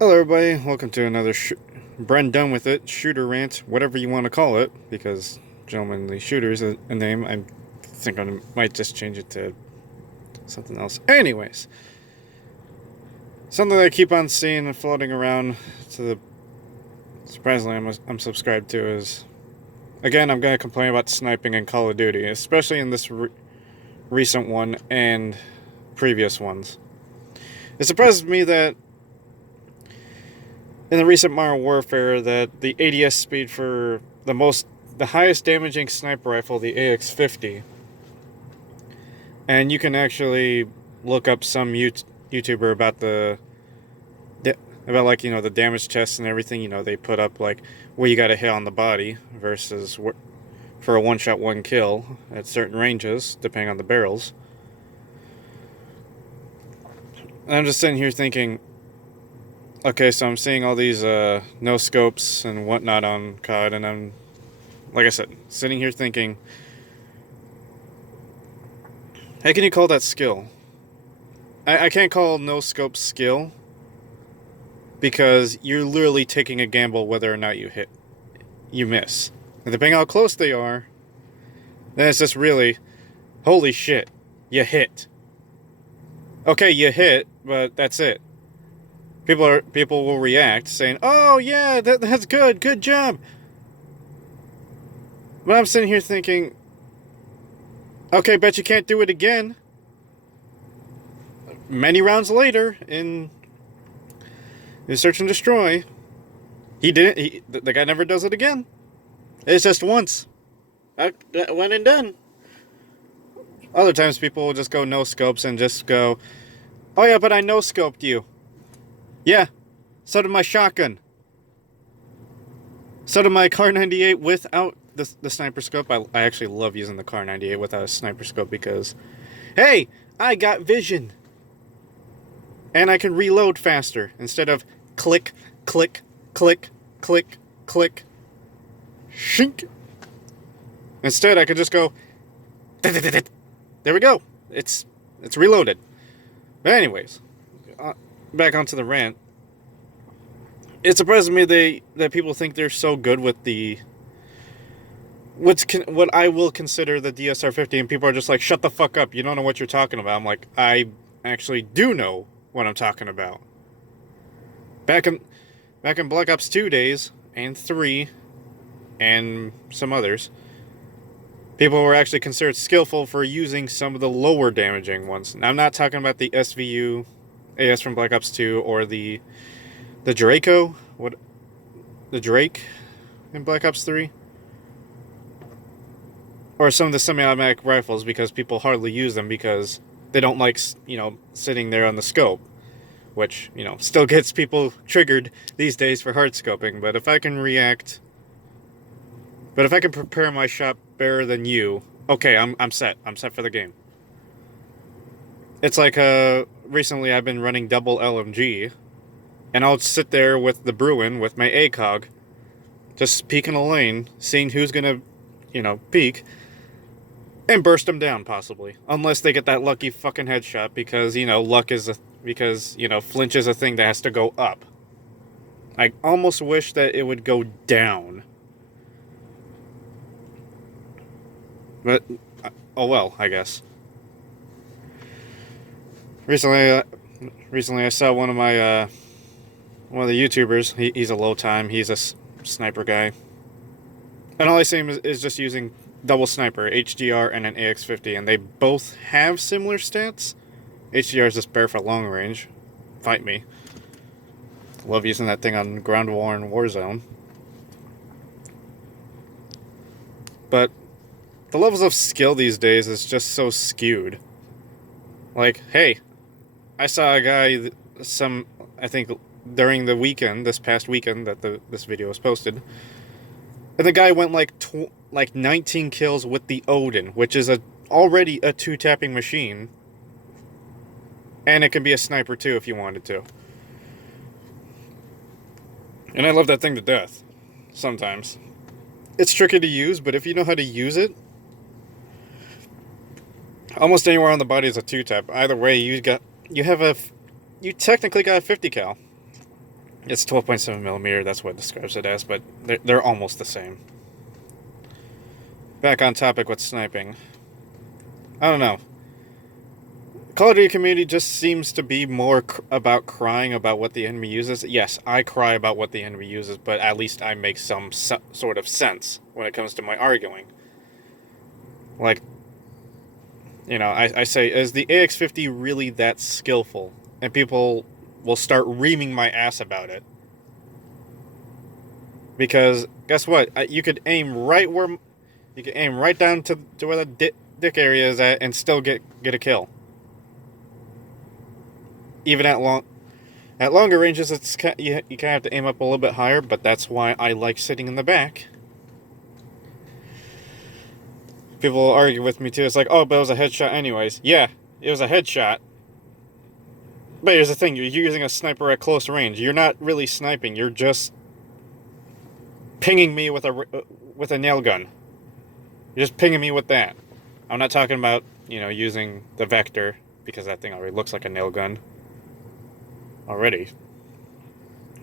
Hello, everybody. Welcome to another Done with it shooter rant, whatever you want to call it, because gentlemanly shooter is a name. I think I might just change it to something else. Anyways, something that I keep on seeing and floating around to the surprisingly I'm subscribed to is again I'm going to complain about sniping in Call of Duty, especially in this recent one and previous ones. It surprises me that in the recent Modern Warfare that the ADS speed for the highest damaging sniper rifle, the AX-50, and you can actually look up some YouTuber about about like the damage tests and everything. They put up like where you got to hit on the body versus for a one-shot one kill at certain ranges depending on the barrels. And I'm just sitting here thinking, okay, so I'm seeing all these no scopes and whatnot on COD, and I'm, like I said, sitting here thinking, how can you call that skill? I can't call no scope skill because you're literally taking a gamble whether or not you miss. And depending on how close they are, then it's just really, holy shit, you hit. Okay, you hit, but that's it. People will react saying, "Oh yeah, that's good job." But I'm sitting here thinking, okay, bet you can't do it again. Many rounds later in Search and Destroy, he didn't. The guy never does it again. It's just once. That went and done. Other times people will just go no scopes and just go, "Oh yeah, but I no scoped you." Yeah, so did my shotgun. So did my Kar 98 without the sniper scope. I actually love using the Kar 98 without a sniper scope because, hey, I got vision. And I can reload faster instead of click, click, click, click, click, shink. Instead, I could just go, there we go. It's reloaded. But anyways, back onto the rant. It surprises me that people think they're so good with what I will consider the DSR-50, and people are just like, shut the fuck up, you don't know what you're talking about. I'm like, I actually do know what I'm talking about. Back in Black Ops 2 days, and 3, and some others, people were actually considered skillful for using some of the lower damaging ones. And I'm not talking about the SVU AS from Black Ops 2 or the Draco, the Drake in Black Ops 3, or some of the semi-automatic rifles, because people hardly use them because they don't like sitting there on the scope, which still gets people triggered these days for hard scoping. But if I can prepare my shot better than you, okay, I'm set. I'm set for the game. It's like recently I've been running double LMG, and I'll sit there with the Bruin with my ACOG, just peeking a lane, seeing who's gonna peek, and burst them down possibly, unless they get that lucky fucking headshot because flinch is a thing that has to go up. I almost wish that it would go down. But, oh well, I guess. Recently I saw one of the YouTubers. He's a low time. He's a sniper guy. And all I see him is just using double sniper, HDR, and an AX-50. And they both have similar stats. HDR is just bare for long range. Fight me. Love using that thing on ground war and Warzone. But the levels of skill these days is just so skewed. Like, hey, I saw a guy, I think during the weekend, this past weekend that this video was posted, and the guy went like 19 kills with the Odin, which is already a two-tapping machine, and it can be a sniper too if you wanted to. And I love that thing to death. Sometimes it's tricky to use, but if you know how to use it, almost anywhere on the body is a two-tap. Either way, you technically got a 50 cal. It's 12.7 millimeter. That's what it describes it as, but they're almost the same. Back on topic with sniping. I don't know. Call of Duty community just seems to be more about crying about what the enemy uses. Yes, I cry about what the enemy uses, but at least I make some sort of sense when it comes to my arguing. Like, I say, is the AX-50 really that skillful? And people will start reaming my ass about it. Because, guess what? You could aim right down to where the dick area is at and still get a kill. Even at longer ranges, you kind of have to aim up a little bit higher, but that's why I like sitting in the back. People will argue with me too. It's like, oh, but it was a headshot anyways. Yeah, it was a headshot. But here's the thing, you're using a sniper at close range. You're not really sniping, you're just pinging me with a nail gun. You're just pinging me with that. I'm not talking about, using the Vector, because that thing already looks like a nail gun. Already.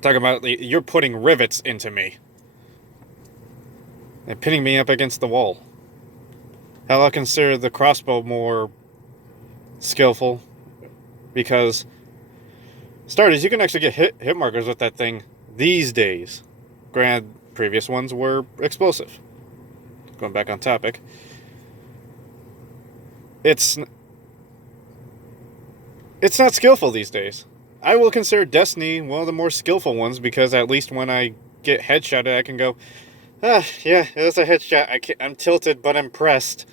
Talking about, you're putting rivets into me. And pinning me up against the wall. Hell, I consider the crossbow more skillful, because starters, you can actually get hit markers with that thing these days. Granted, previous ones were explosive. Going back on topic. It's not skillful these days. I will consider Destiny one of the more skillful ones, because at least when I get headshotted, I can go, yeah, it was a headshot. I'm tilted, but I'm pressed.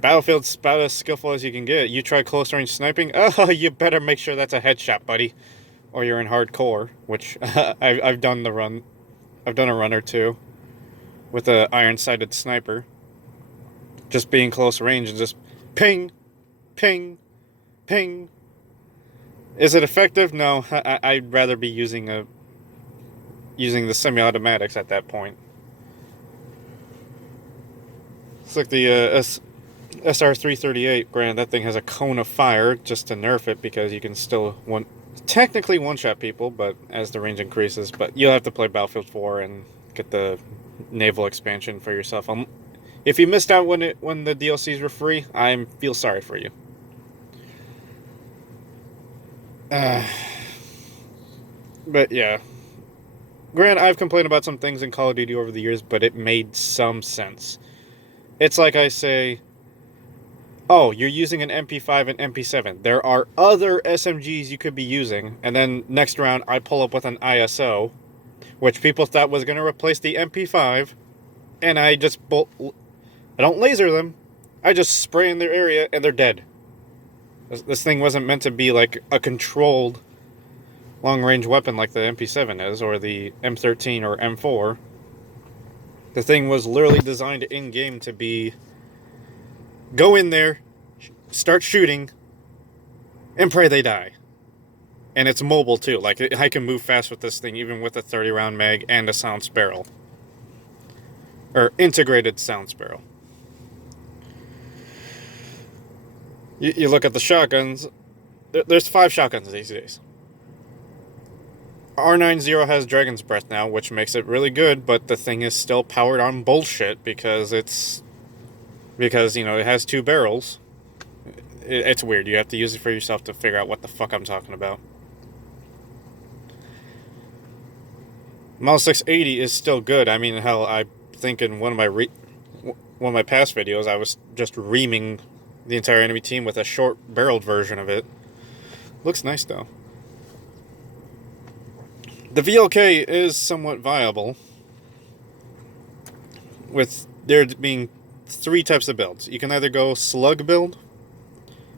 Battlefield's about as skillful as you can get. You try close range sniping, oh, you better make sure that's a headshot, buddy. Or you're in hardcore, which I've done the run. I've done a run or two with a iron-sighted sniper. Just being close range and just ping, ping, ping. Is it effective? No, I'd rather be using the semi-automatics at that point. It's like the SR-338. Granted, that thing has a cone of fire just to nerf it, because you can still technically one-shot people, but as the range increases. But you'll have to play Battlefield 4 and get the naval expansion for yourself. If you missed out when the DLCs were free, I feel sorry for you. But yeah. Granted, I've complained about some things in Call of Duty over the years, but it made some sense. It's like I say, oh, you're using an MP5 and MP7. There are other SMGs you could be using. And then next round, I pull up with an ISO, which people thought was going to replace the MP5. And I don't laser them. I just spray in their area and they're dead. This thing wasn't meant to be like a controlled long-range weapon like the MP7 is, or the M13 or M4. The thing was literally designed in-game to be, go in there, start shooting, and pray they die. And it's mobile too. Like, I can move fast with this thing, even with a 30-round mag and a sound barrel. Or integrated sound barrel. You look at the shotguns. There's 5 shotguns these days. R90 has Dragon's Breath now, which makes it really good, but the thing is still powered on bullshit because it has 2 barrels. It's weird. You have to use it for yourself to figure out what the fuck I'm talking about. Model 680 is still good. I mean, hell, I think in one of my past videos, I was just reaming the entire enemy team with a short-barreled version of it. Looks nice, though. The VLK is somewhat viable, with there being 3 types of builds. You can either go slug build.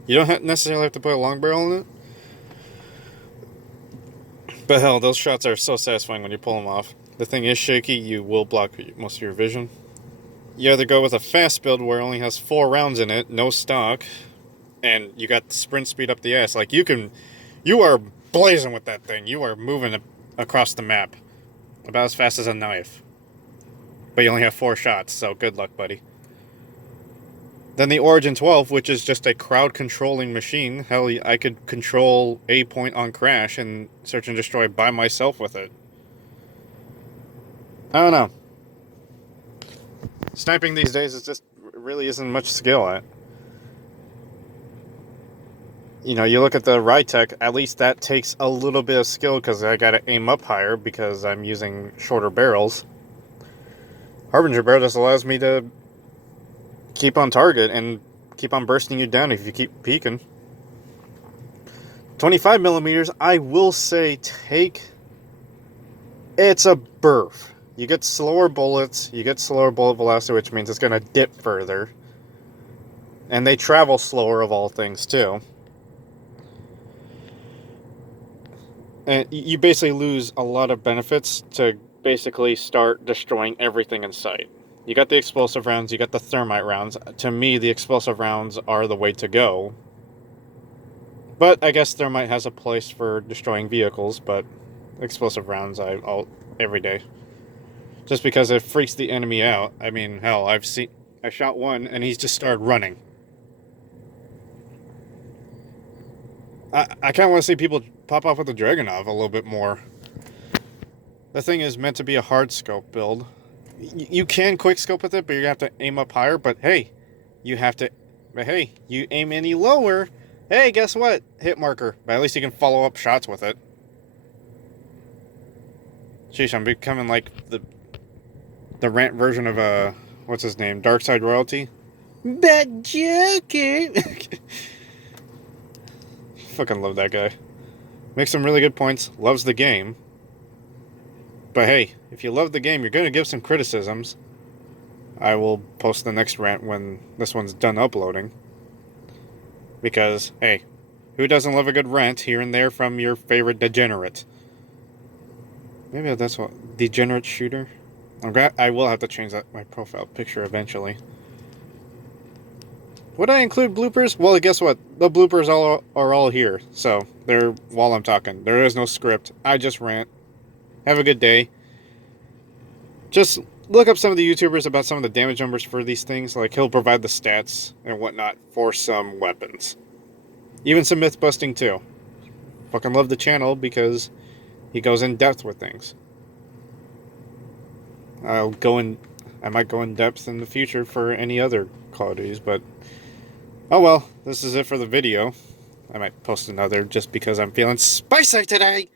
You don't necessarily have to put a long barrel in it. But hell, those shots are so satisfying when you pull them off. The thing is shaky, you will block most of your vision. You either go with a fast build where it only has 4 rounds in it, no stock, and you got the sprint speed up the ass. Like, you are blazing with that thing. You are moving across the map about as fast as a knife. But you only have 4 shots, so good luck, buddy. Then the Origin 12, which is just a crowd controlling machine. Hell, I could control a point on crash and search and destroy by myself with it. I don't know. Sniping these days is just really isn't much skill at. You know, you look at the Rytech, at least that takes a little bit of skill because I gotta aim up higher because I'm using shorter barrels. Harbinger barrel just allows me to keep on target and keep on bursting you down if you keep peeking. 25 millimeters, I will say, it's a burf. You get slower bullets, you get slower bullet velocity, which means it's going to dip further. And they travel slower, of all things, too. And you basically lose a lot of benefits to basically start destroying everything in sight. You got the explosive rounds, you got the thermite rounds. To me, the explosive rounds are the way to go. But I guess thermite has a place for destroying vehicles, but explosive rounds I'll every day. Just because it freaks the enemy out. I mean, hell, I shot one and he's just started running. I kind of want to see people pop off with the Dragunov a little bit more. The thing is meant to be a hard scope build. You can quick scope with it, but you have to aim up higher. But hey, you aim any lower. Hey, guess what? Hit marker. But at least you can follow up shots with it. Sheesh, I'm becoming like the rant version of what's his name? Darkside Royalty. But Joker. Fucking love that guy. Makes some really good points. Loves the game. But hey, if you love the game, you're going to give some criticisms. I will post the next rant when this one's done uploading. Because, hey, who doesn't love a good rant here and there from your favorite degenerate? Maybe that's what... Degenerate shooter? I will have to change my profile picture eventually. Would I include bloopers? Well, guess what? The bloopers are all here. So, they're while I'm talking. There is no script. I just rant. Have a good day. Just look up some of the YouTubers about some of the damage numbers for these things. Like, he'll provide the stats and whatnot for some weapons. Even some myth busting, too. Fucking love the channel because he goes in depth with things. I might go in depth in the future for any other Call of Duties, but... Oh well, this is it for the video. I might post another just because I'm feeling spicy today!